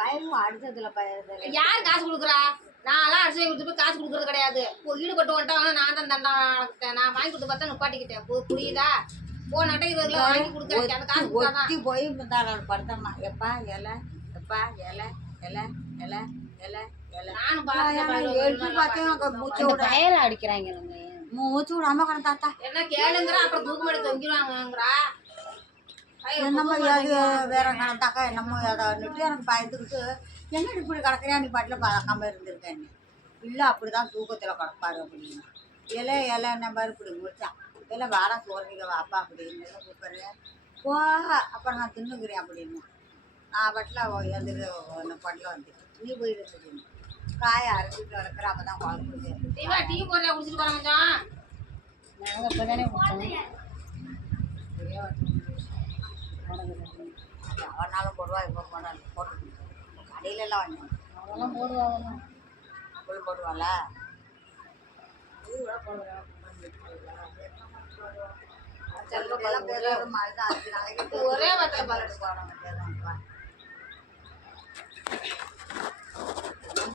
பயிரும் அடிச்சதுல பயிர் யார் காசு கொடுக்குறா? நான்லாம் அரிசி வாங்கி கொடுத்து போய் காசு கொடுக்குறது கிடையாது. ஈடுபட்டு வந்துட்டா நான் தான் தண்டா நான் வாங்கி கொடுத்து பார்த்தா நிப்பாட்டிக்கிட்டேன். புரியுதா? போனாட்ட 20 கிலோ வாங்கி கொடுக்குறேன். அந்த காசு ஒத்தி போய் படுத்தம்மா எப்பா இலை எப்பா இலை இலை இலை இலை இலை நானும் மூச்சு விட பயிர அடிக்கிறாங்க மூச்சு விடாம தாத்தா என்ன கேளுங்கிற அப்புறம் தூக்குமடி தொங்கிடுவாங்கங்கிறா. என்னமோ ஏது வேற கணத்தாக்கா என்னமோ ஏதான்னுட்டு எனக்கு பயந்துக்கிட்டு என்ன இப்படி கிடக்குறியா நீ பாட்டில் பார்க்காம இருந்திருக்கேன்னு. இல்லை அப்படி தான் தூக்கத்தில் கிடப்பாரு அப்படின்னு இலை இலை என்ன மாதிரி இப்படி முடிச்சான். இல்லை வாடா சோறுங்க வாப்பா அப்படின்னு கூப்பிட்றேன். போ அப்புறம் நான் தின்னுக்கிறேன் அப்படின்னு நான் பாட்டில் எதிர் பாட்டில் வந்துட்டேன். நீ போயிட்டு காயை அரைச்சிட்டு வளர்க்குற அப்போ தான் குழம்பு டீ போடுறா குடிச்சிட்டு போகிறேன் கொஞ்சம். நாங்கள் இப்போ தானே அவனாலும் போடுவா இப்போ போனாலும் போட்டு கடையிலலாம் வாங்கினேன். அவங்களாம் போடுவாங்க புல் போடுவாள ஒரே வார்த்தை